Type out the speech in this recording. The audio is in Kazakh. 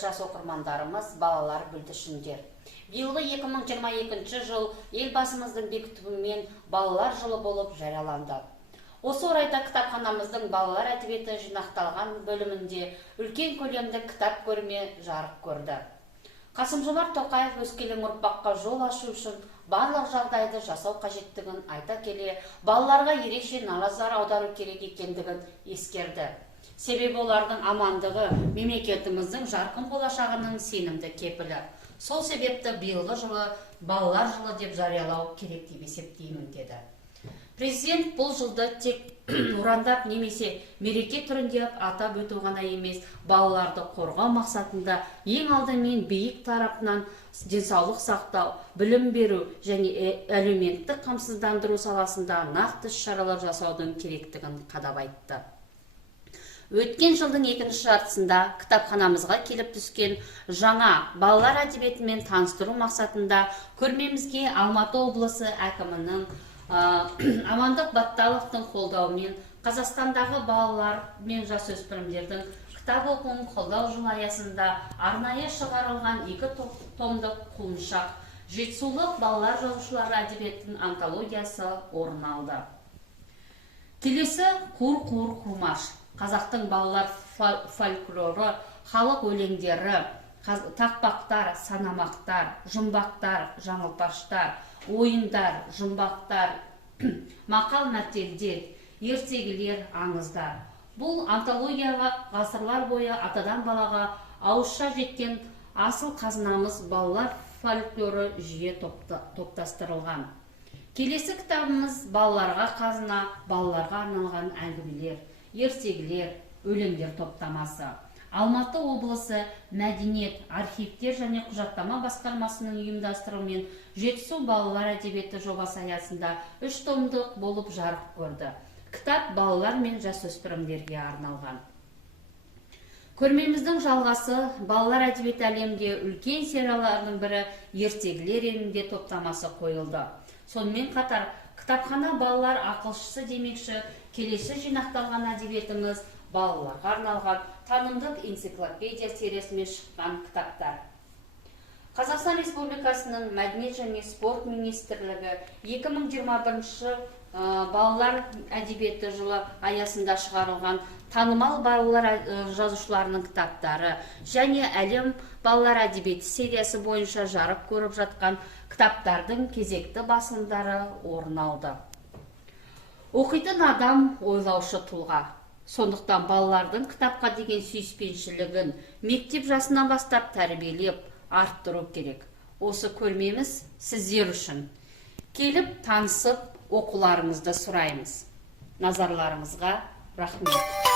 жас оқырмандарымыз, балалар бүлдіршіндер. Биылғы 2022 жыл елбасымыздың бекітуімен балалар жылы болып жарияланды. Осы орайда кітапханамыздың балалар әдебиеті жинақталған бөлімінде үлкен көлемді кітап көрме жарық көрді. Қасым-Жомарт Тоқаев өскелең ұрпаққа жол ашу үшін барлық жағдайды жасау қажеттігін айта келе, балаларға ерекше назар аудару керек екендігін ескерді. Себебі олардың амандығы мемлекетіміздің жарқын болашағының сенімді кепілі. Сол себепті биылғы жылы балалар жылы деп жариялау керек деп есептеймін деді. Президент бұл жылды тек ұрандап немесе мереке түрінде атап өту ғана емес, балаларды қорғау мақсатында ең алдымен биік тарапынан денсаулық сақтау, білім беру және әлеуметтік қамсыздандыру саласында нақты шаралар жасаудың керектігін қадап айтты. Өткен жылдың екінші жартысында кітапханамызға келіп түскен жаңа балалар әдебиетімен таныстыру мақсатында көрмемізге Алматы облысы әкімінің Амандық Батталовтың қолдауымен Қазақстандағы балалар мен жасөспірімдердің кітап оқуын қолдау жылы аясында арнайы шығарылған 2 томдық құлыншақ жетісулық балалар жазушылары әдебиетінің антологиясы орын алды. Келесі Қур-Қур Құрмаш, қазақтың балалар фольклоры, халық өлеңдері, тақпақтар, санамақтар, жұмбақтар, жаңылпаштар, ойындар, жұмбақтар, мақал-мәтелдер, ертегілер, аңыздар. Бұл антологияға ғасырлар бойы атадан балаға ауызша жеткен асыл қазынамыз балалар фольклоры жүйе топтастырылған. Келесі кітабымыз балаларға қазына, балаларға арналған әңгімелер, ертегілер, өлеңдер топтамасы. Алматы облысы мәдениет, архивтер және құжаттама басқармасының ұйымдастыруымен Жетісу балалар әдебиеті жобасы аясында 3 томдық болып жарық көрді. Кітап балалар мен жасөспірімдерге арналған. Көрмеміздің жалғасы балалар әдебиеті әлемінде үлкен сериялардың бірі ертегілер енінде топтамасы қойылды. Сонымен қатар кітапхана балалар ақылшысы демекші, келесі жинақталған әдебиетіміз балаларға арналған танымдық энциклопедия сериясымен шыққан кітаптар. Қазақстан Республикасының Мәдениет және спорт министрлігі 2021 балалар әдебиеті жылы аясында шығарылған танымал балалар жазушыларының кітаптары және әлем балалар әдебиеті сериясы бойынша жарық көріп жатқан кітаптардың кезекті басылымдары орын алды. Оқитын адам ойлаушы тұлға. Сондықтан балалардың кітапқа деген сүйіспеншілігін мектеп жасынан бастап тәрбиелеп, арттыру керек. Осы көрмеміз сіздер үшін. Келіп, танысып, оқуларыңызды сұраймыз. Назарларыңызға рахмет.